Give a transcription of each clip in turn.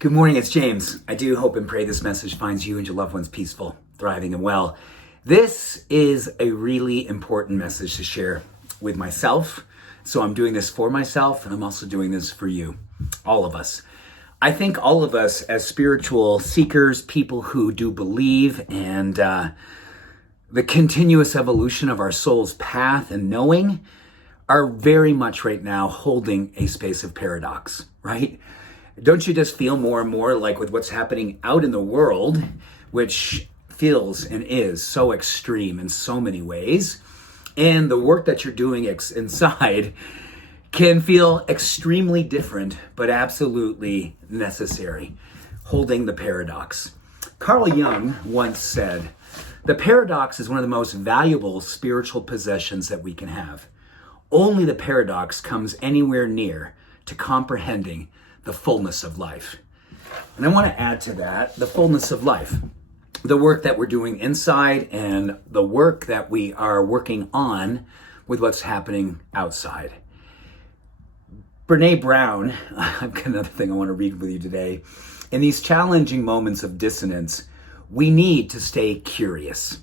Good morning, it's James. I do hope and pray this message finds you and your loved ones peaceful, thriving, and well. This is a really important message to share with myself. So I'm doing this for myself, and I'm also doing this for you, all of us. I think all of us as spiritual seekers, people who do believe and the continuous evolution of our soul's path and knowing are very much right now holding a space of paradox, right? Don't you just feel more and more like with what's happening out in the world, which feels and is so extreme in so many ways, and the work that you're doing inside can feel extremely different, but absolutely necessary, holding the paradox. Carl Jung once said, "The paradox is one of the most valuable spiritual possessions that we can have. Only the paradox comes anywhere near to comprehending the fullness of life." And I want to add to that, the fullness of life. The work that we're doing inside and the work that we are working on with what's happening outside. Brene Brown, I've got another thing I want to read with you today. In these challenging moments of dissonance, we need to stay curious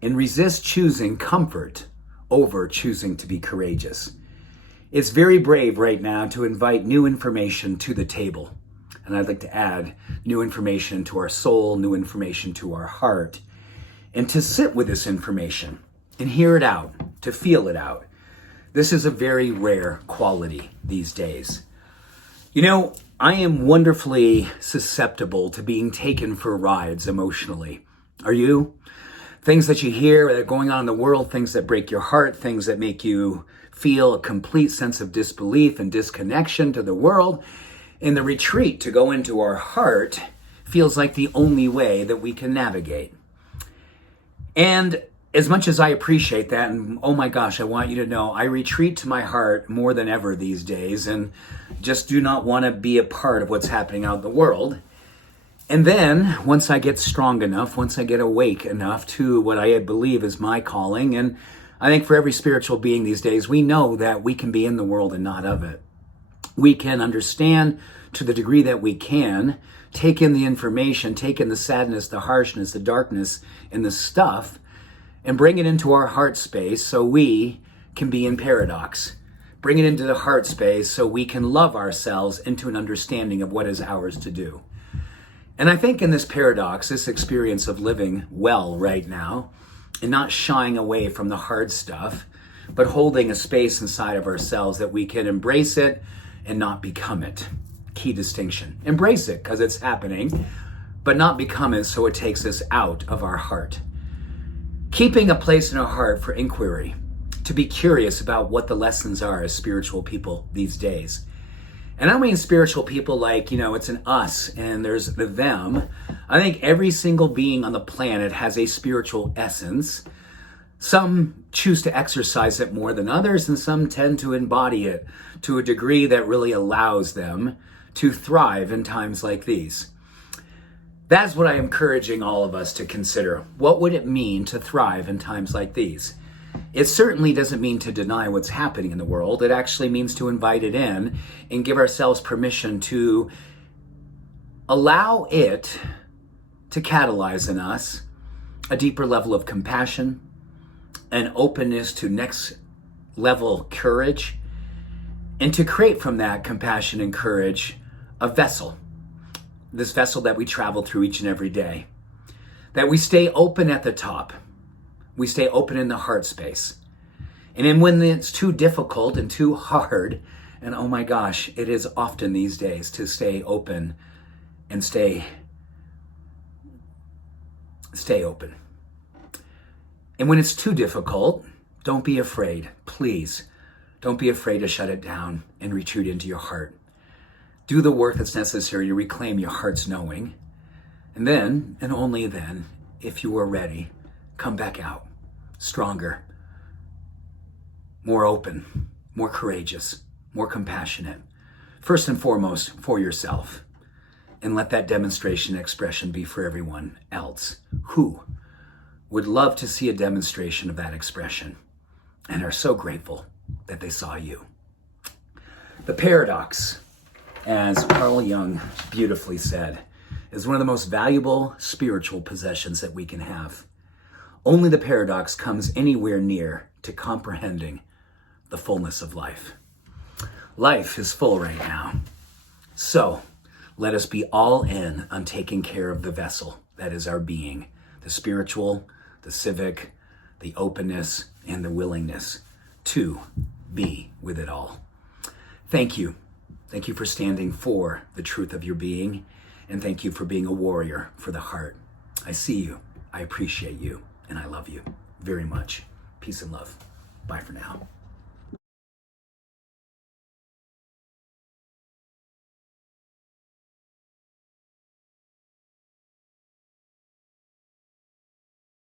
and resist choosing comfort over choosing to be courageous. It's very brave right now to invite new information to the table. And I'd like to add new information to our soul, new information to our heart, and to sit with this information and hear it out, to feel it out. This is a very rare quality these days. You know, I am wonderfully susceptible to being taken for rides emotionally. Are you? Things that you hear that are going on in the world, things that break your heart, things that make you feel a complete sense of disbelief and disconnection to the world. And the retreat to go into our heart feels like the only way that we can navigate. And as much as I appreciate that, and oh my gosh, I want you to know, I retreat to my heart more than ever these days and just do not want to be a part of what's happening out in the world. And then once I get strong enough, once I get awake enough to what I believe is my calling, and I think for every spiritual being these days, we know that we can be in the world and not of it. We can understand to the degree that we can, take in the information, take in the sadness, the harshness, the darkness, and the stuff, and bring it into our heart space so we can be in paradox. Bring it into the heart space so we can love ourselves into an understanding of what is ours to do. And I think in this paradox, this experience of living well right now, and not shying away from the hard stuff, but holding a space inside of ourselves that we can embrace it and not become it. Key distinction. Embrace it because it's happening, but not become it so it takes us out of our heart. Keeping a place in our heart for inquiry, to be curious about what the lessons are as spiritual people these days. And I don't mean spiritual people like, it's an us and there's the them. I think every single being on the planet has a spiritual essence. Some choose to exercise it more than others, and some tend to embody it to a degree that really allows them to thrive in times like these. That's what I'm encouraging all of us to consider. What would it mean to thrive in times like these? It certainly doesn't mean to deny what's happening in the world. It actually means to invite it in and give ourselves permission to allow it to catalyze in us a deeper level of compassion, an openness to next level courage, and to create from that compassion and courage a vessel, this vessel that we travel through each and every day, that we stay open at the top. We stay open in the heart space. And then when it's too difficult and too hard, and oh my gosh, it is often these days to stay open and stay open. And when it's too difficult, don't be afraid. Please, don't be afraid to shut it down and retreat into your heart. Do the work that's necessary to reclaim your heart's knowing. And then, and only then, if you are ready, come back out, stronger, more open, more courageous, more compassionate. First and foremost, for yourself. And let that demonstration expression be for everyone else who would love to see a demonstration of that expression and are so grateful that they saw you. The paradox. as Carl Jung beautifully said, is one of the most valuable spiritual possessions that we can have. Only the paradox comes anywhere near to comprehending the fullness of life. Life is full right now. So let us be all in on taking care of the vessel that is our being, the spiritual, the civic, the openness, and the willingness to be with it all. Thank you. Thank you for standing for the truth of your being, and thank you for being a warrior for the heart. I see you, I appreciate you, and I love you very much. Peace and love. Bye for now.